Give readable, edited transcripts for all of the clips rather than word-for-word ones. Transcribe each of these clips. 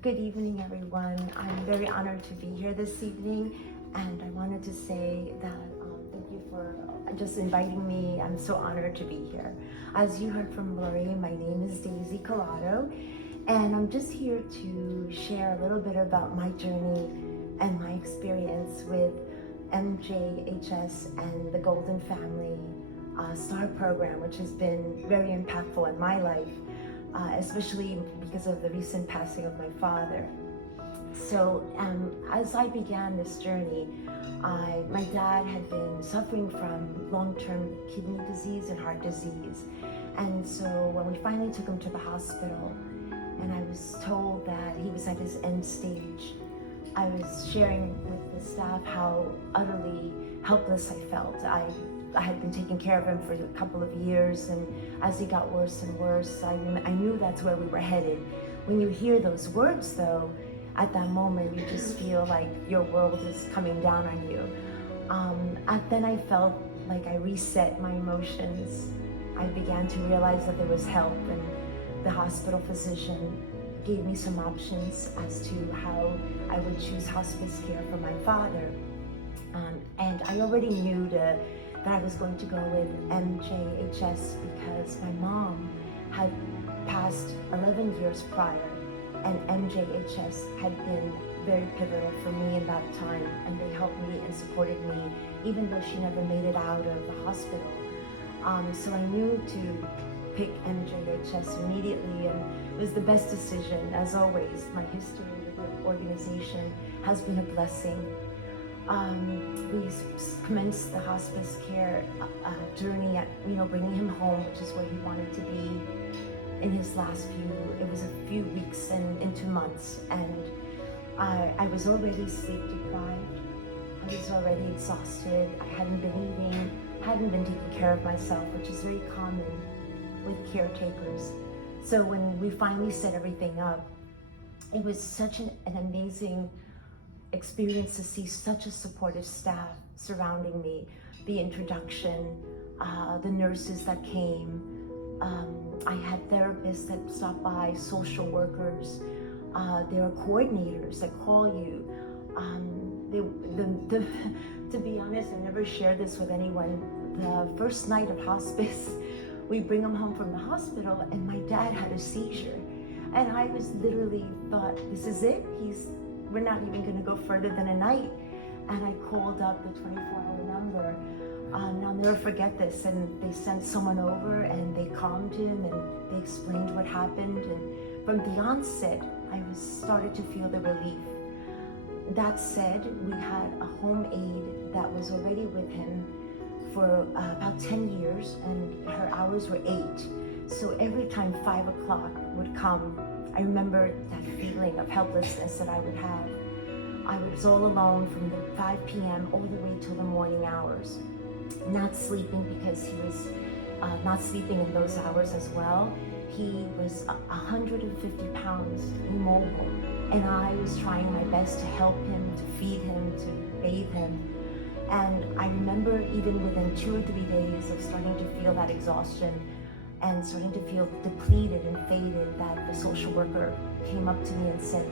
Good evening, everyone. I'm very honored to be here this evening, and I wanted to say that thank you for just inviting me. I'm so honored to be here. As you heard from Lori, my name is Daisy Collado, and I'm just here to share a little bit about my journey and my experience with MJHS and the Golden Family Star Program, which has been very impactful in my life. Especially because of the recent passing of my father. So as I began this journey, my dad had been suffering from long-term kidney disease and heart disease. And so when we finally took him to the hospital and I was told that he was at his end stage, I was sharing with the staff how utterly helpless I felt. I had been taking care of him for a couple of years, and as he got worse and worse, I knew that's where we were headed. When you hear those words, though, at that moment, you just feel like your world is coming down on you. Then I felt like I reset my emotions. I began to realize that there was help, and the hospital physician gave me some options as to how I would choose hospice care for my father. And I already knew that I was going to go with MJHS because my mom had passed 11 years prior, and MJHS had been very pivotal for me in that time, and they helped me and supported me even though she never made it out of the hospital. So I knew to pick MJHS immediately, and it was the best decision. As always, my history with the organization has been a blessing. We commenced the hospice care journey at, bringing him home, which is where he wanted to be in his last it was a few weeks and into months, and I was already sleep deprived. I was already exhausted. I hadn't been eating, hadn't been taking care of myself, which is very common with caretakers. So when we finally set everything up, it was such an amazing experience to see such a supportive staff surrounding me. The introduction, the nurses that came, I had therapists that stopped by, social workers, there are coordinators that call you. To be honest, I never shared this with anyone. The first night of hospice, we bring him home from the hospital, and my dad had a seizure. And I was literally thought, this is it? We're not even gonna go further than a night. And I called up the 24-hour number. And I'll never forget this. And they sent someone over and they calmed him and they explained what happened. And from the onset, I started to feel the relief. That said, we had a home aide that was already with him for about 10 years, and her hours were 8. So every time 5 o'clock would come, I remember that feeling of helplessness that I would have. I was all alone from the 5 p.m. all the way till the morning hours, not sleeping because he was not sleeping in those hours as well. He was 150 pounds immobile, and I was trying my best to help him, to feed him, to bathe him. And I remember even within 2 or 3 days of starting to feel that exhaustion and starting to feel depleted and faded, that the social worker came up to me and said,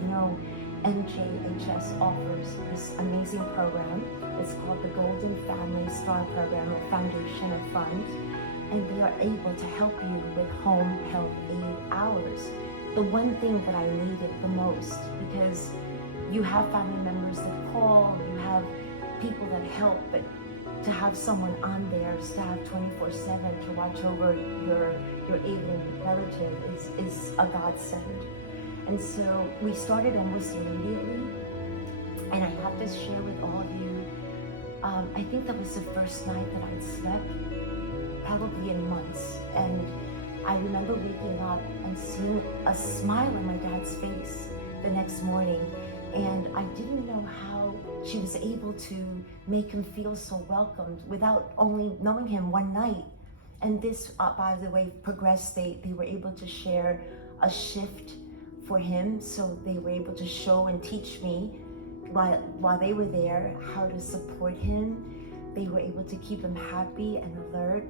MJHS offers this amazing program. It's called the Golden Family Star Program, or Foundation of Funds, and they are able to help you with home health aid hours. The one thing that I needed the most, because you have family members that call, you have people that help, but to have someone on their staff 24/7 to watch over your ailing relative is a godsend. And so we started almost immediately, and I have to share with all of you, I think that was the first night that I'd slept probably in months, and I remember waking up and seeing a smile on my dad's face the next morning, and I didn't know how she was able to make him feel so welcomed without only knowing him one night. And this, by the way, progressed. They were able to share a shift for him, so they were able to show and teach me while they were there how to support him. They were able to keep him happy and alert.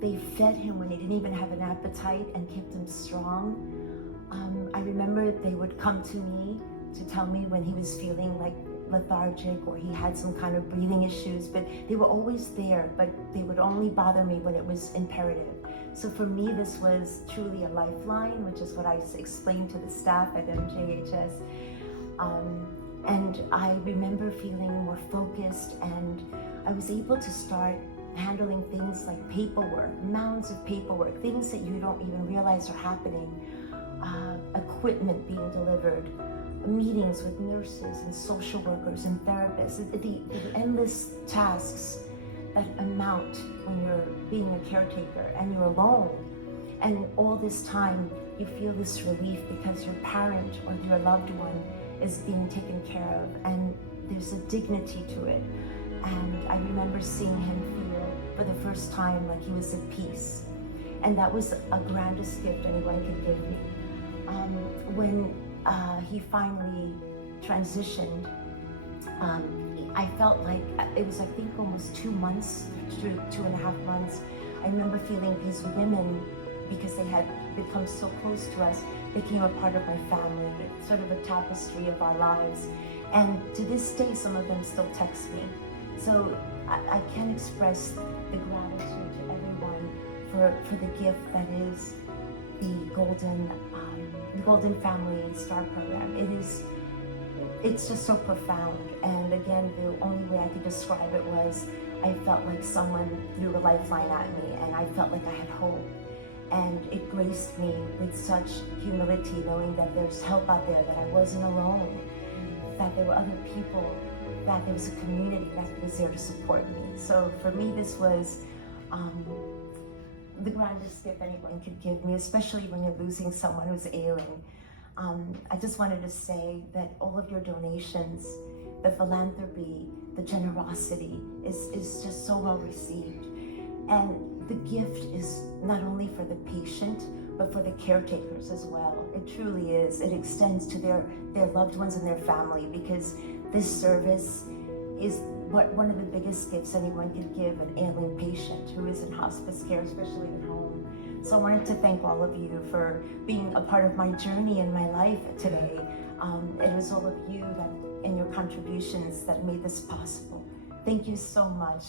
They fed him when he didn't even have an appetite and kept him strong. I remember they would come to me to tell me when he was feeling like lethargic or he had some kind of breathing issues, but they were always there, but they would only bother me when it was imperative. So for me, this was truly a lifeline, which is what I explained to the staff at MJHS. And I remember feeling more focused, and I was able to start handling things like paperwork, mounds of paperwork, things that you don't even realize are happening, equipment being delivered, meetings with nurses and social workers and therapists, the endless tasks that amount when you're being a caretaker and you're alone. And all this time, you feel this relief because your parent or your loved one is being taken care of, and there's a dignity to it. And I remember seeing him feel for the first time like he was at peace. And that was a grandest gift anyone could give me. When he finally transitioned, I felt like it was, I think, almost 2 months, 2.5 months. I remember feeling these women, because they had become so close to us, became a part of my family, sort of a tapestry of our lives. And to this day, some of them still text me. So I can't express the gratitude to everyone for the gift that is the Golden Family Star Program. It's just so profound. And again, the only way I could describe it was I felt like someone threw a lifeline at me, and I felt like I had hope. And it graced me with such humility, knowing that there's help out there, that I wasn't alone, that there were other people, that there was a community that was there to support me. So for me, this was the grandest gift anyone could give me, especially when you're losing someone who's ailing. I just wanted to say that all of your donations, the philanthropy, the generosity is just so well received. And the gift is not only for the patient, but for the caretakers as well. It truly is. It extends to their loved ones and their family, because this service is one of the biggest gifts anyone can give an ailing patient who is in hospice care, especially at home. So I wanted to thank all of you for being a part of my journey in my life today. It was all of you and your contributions that made this possible. Thank you so much.